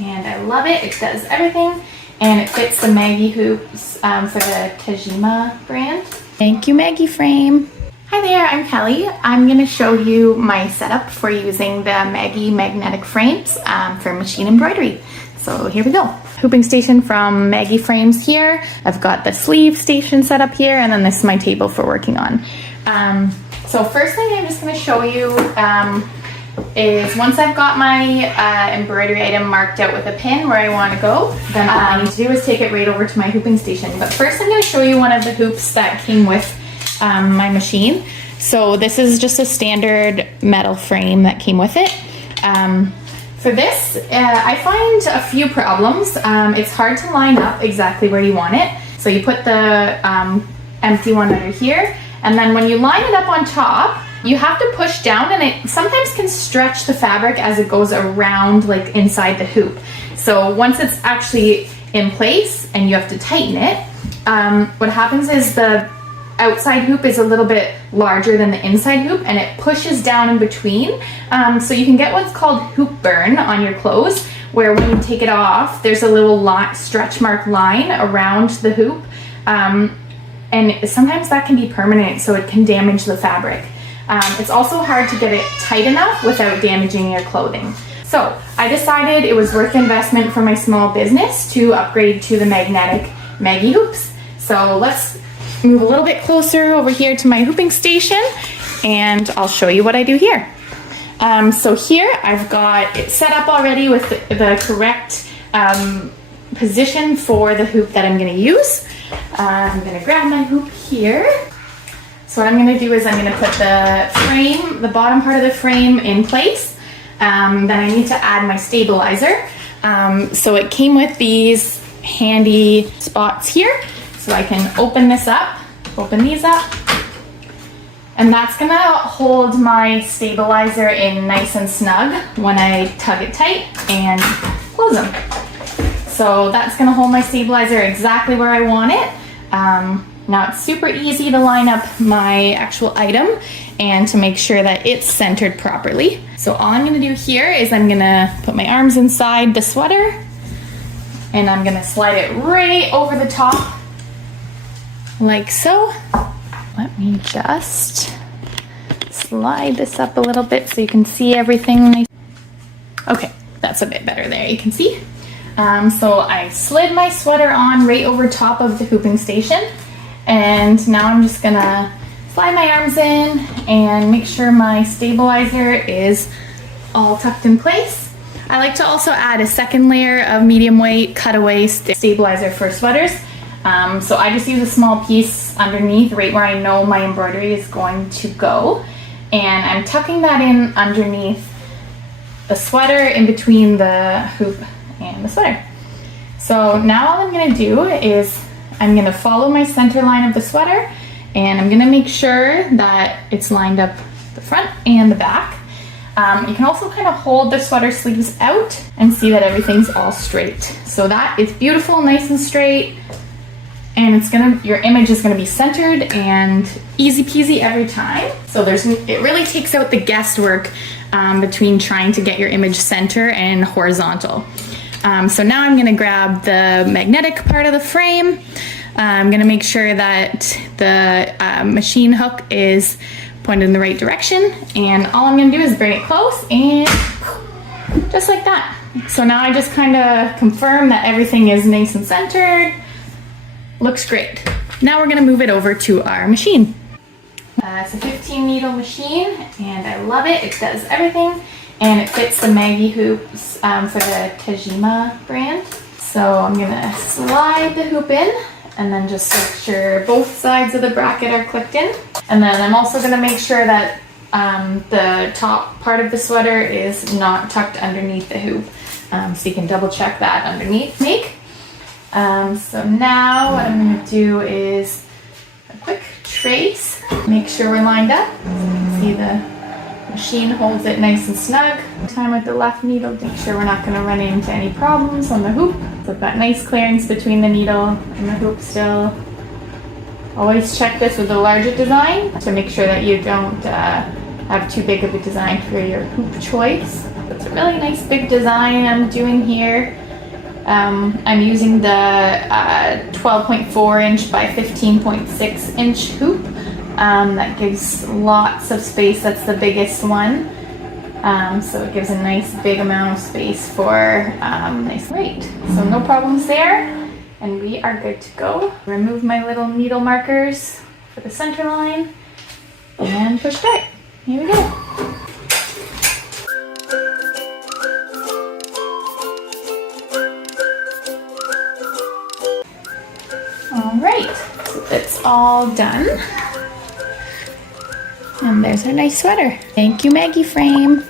and I love it. It does everything, and it fits the Maggie hoops for the Tajima brand. Thank you, MaggieFrame. Hi there, I'm Kelly. I'm going to show you my setup for using the Maggie magnetic frames for machine embroidery. So here we go. Hooping station from MaggieFrames here. I've got the sleeve station set up here, and then this is my table for working on. So first thing I'm just going to show you is once I've got my embroidery item marked out with a pin where I want to go, then all I need to do is take it right over to my hooping station. But first I'm going to show you one of the hoops that came with my machine. So this is just a standard metal frame that came with it. For this, I find a few problems. It's hard to line up exactly where you want it. So you put the empty one under here, and then when you line it up on top, you have to push down, and it sometimes can stretch the fabric as it goes around, like inside the hoop. So once it's actually in place and you have to tighten it, what happens is the outside hoop is a little bit larger than the inside hoop, and it pushes down in between. So you can get what's called hoop burn on your clothes, where when you take it off, there's a little stretch mark line around the hoop. And sometimes that can be permanent, so it can damage the fabric. It's also hard to get it tight enough without damaging your clothing. So I decided it was worth the investment for my small business to upgrade to the magnetic Maggie hoops. So let's move a little bit closer over here to my hooping station, and I'll show you what I do here. So here I've got it set up already with the correct position for the hoop that I'm going to use. I'm going to grab my hoop here. So what I'm going to do is I'm going to put the frame, the bottom part of the frame in place. Then I need to add my stabilizer. So it came with these handy spots here. So I can open this up, open these up, and that's gonna hold my stabilizer in nice and snug when I tug it tight and close them. So that's gonna hold my stabilizer exactly where I want it. Now it's super easy to line up my actual item and to make sure that it's centered properly. So all I'm gonna do here is I'm gonna put my arms inside the sweater, and I'm gonna slide it right over the top like so. Let me just slide this up a little bit so you can see everything. Okay, that's a bit better there, you can see. So I slid my sweater on right over top of the hooping station, and now I'm just gonna slide my arms in and make sure my stabilizer is all tucked in place. I like to also add a second layer of medium weight cutaway stabilizer for sweaters. So I just use a small piece underneath right where I know my embroidery is going to go, and I'm tucking that in underneath the sweater in between the hoop and the sweater. So now all I'm going to do is I'm going to follow my center line of the sweater, and I'm going to make sure that it's lined up the front and the back. You can also kind of hold the sweater sleeves out and see that everything's all straight. So that is beautiful, nice and straight. And your image is gonna be centered and easy peasy every time. So it really takes out the guesswork between trying to get your image center and horizontal. So now I'm gonna grab the magnetic part of the frame. I'm gonna make sure that the machine hook is pointed in the right direction, and all I'm gonna do is bring it close, and just like that. So now I just kind of confirm that everything is nice and centered. Looks great. Now we're gonna move it over to our machine. It's a 15 needle machine, and I love it. It does everything, and it fits the Maggie hoops for the Tajima brand. So I'm gonna slide the hoop in, and then just make sure both sides of the bracket are clicked in. And then I'm also gonna make sure that the top part of the sweater is not tucked underneath the hoop. So you can double check that underneath. So now what I'm going to do is a quick trace, make sure we're lined up. So you can see the machine holds it nice and snug. Time with the left needle, make sure we're not going to run into any problems on the hoop. So I've got nice clearance between the needle and the hoop still. Always check this with a larger design to make sure that you don't have too big of a design for your hoop choice. It's a really nice big design I'm doing here. I'm using the 12.4 inch by 15.6 inch hoop. That gives lots of space. That's the biggest one. So it gives a nice big amount of space for nice weight. So no problems there. And we are good to go. Remove my little needle markers for the center line and push start. Here we go. Alright, so it's all done. And there's our nice sweater. Thank you, MaggieFrame.